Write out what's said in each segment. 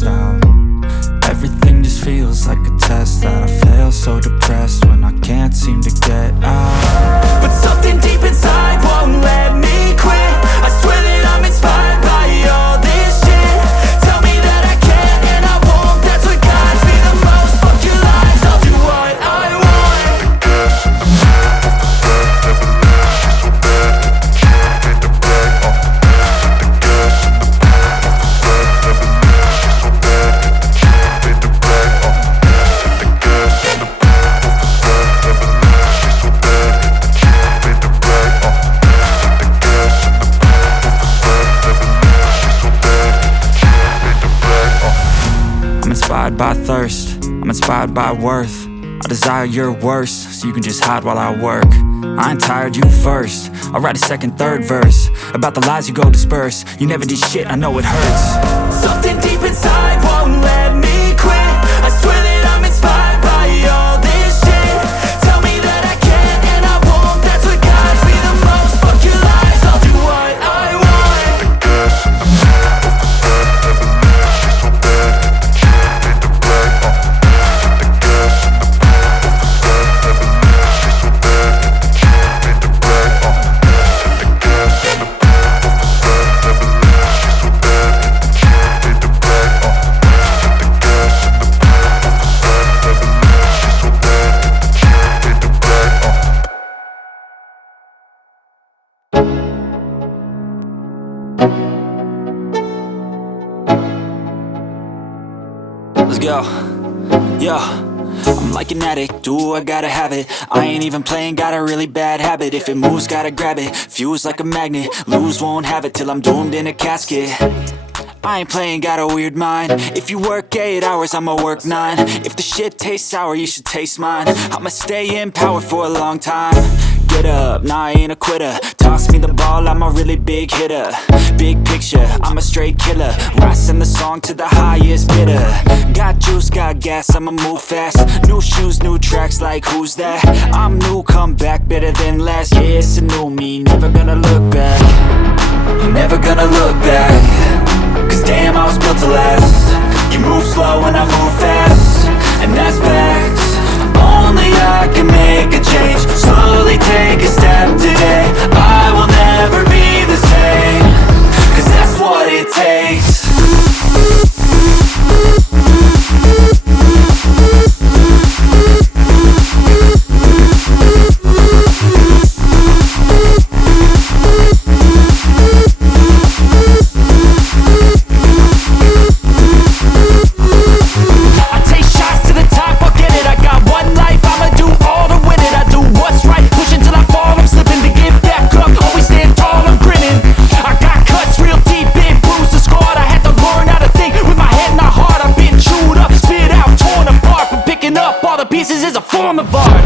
stressed out. Everything just feels like a test that I fail. So depressed when I can't seem to get out. But something deep inside won't let me quit. I swear that I'm inspired by all this shit. Tell me that I can and I won't. That's what guides me the most. Fuck your lies, I'll do what I want. I'm inspired by thirst, I'm inspired by worth. I desire your worst, so you can just hide while I work. I ain't tired, you first. I'll write a second, third verse about the lies you go disperse. You never did shit, I know it hurts. Something deep inside won't let me quit. I swear that I'm inspired by all this shit. Tell me that I can and I won't. That's what guides me the most. Fuck your lies, I'll do what I want. Let's go. Yo, I'm like an addict, do I gotta have it. I ain't even playing, got a really bad habit. If it moves, gotta grab it, fuse like a magnet. Lose, won't have it till I'm doomed in a casket. I ain't playing, got a weird mind. If you work 8 hours, I'ma work 9. If the shit tastes sour, you should taste mine. I'ma stay in power for a long time. Get up, nah, I ain't a quitter. Toss me the ball, I'm a really big hitter. Big picture, I'm a straight killer. Rising the song to the highest bidder. Got juice, got gas, I'ma move fast. New shoes, new tracks, like who's that? I'm new, come back, better than last. Yeah, it's a new me, never gonna look back. Never gonna look back. Cause damn, I was built to last. You move slow and I move fast, and that's facts. Only I can make a change. Slowly take a step today. I will never be the same. Cause that's what it takes. Pieces is a form of art.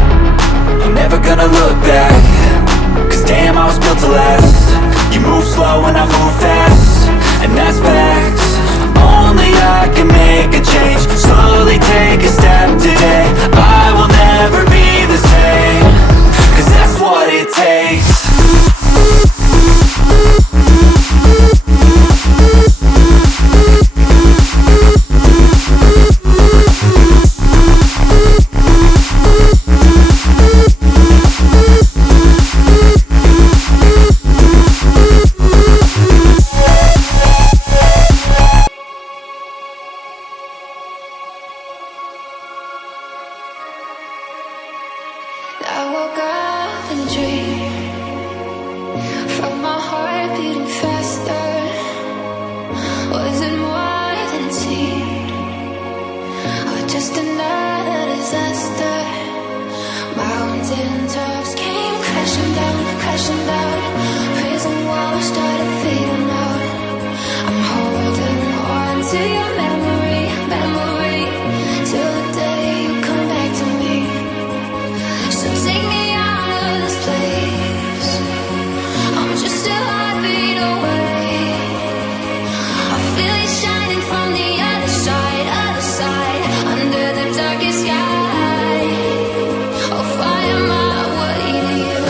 I'm never gonna look back. Cause damn, I was built to last. You move slow and I move fast, and that's facts. Only I can make a change. Slowly take a step today. I will never be the same. Cause that's what it takes. I woke up in a dream. Felt my heart beating faster. Was it more than it seemed? Or just another disaster? Mountain tops came crashing down. Prison walls started fading out. I'm holding on to your memory, till the day you come back to me. So take me out of this place. I'm just a heartbeat away. I feel you shining from the other side, under the darkest sky. Oh, fire my way to you.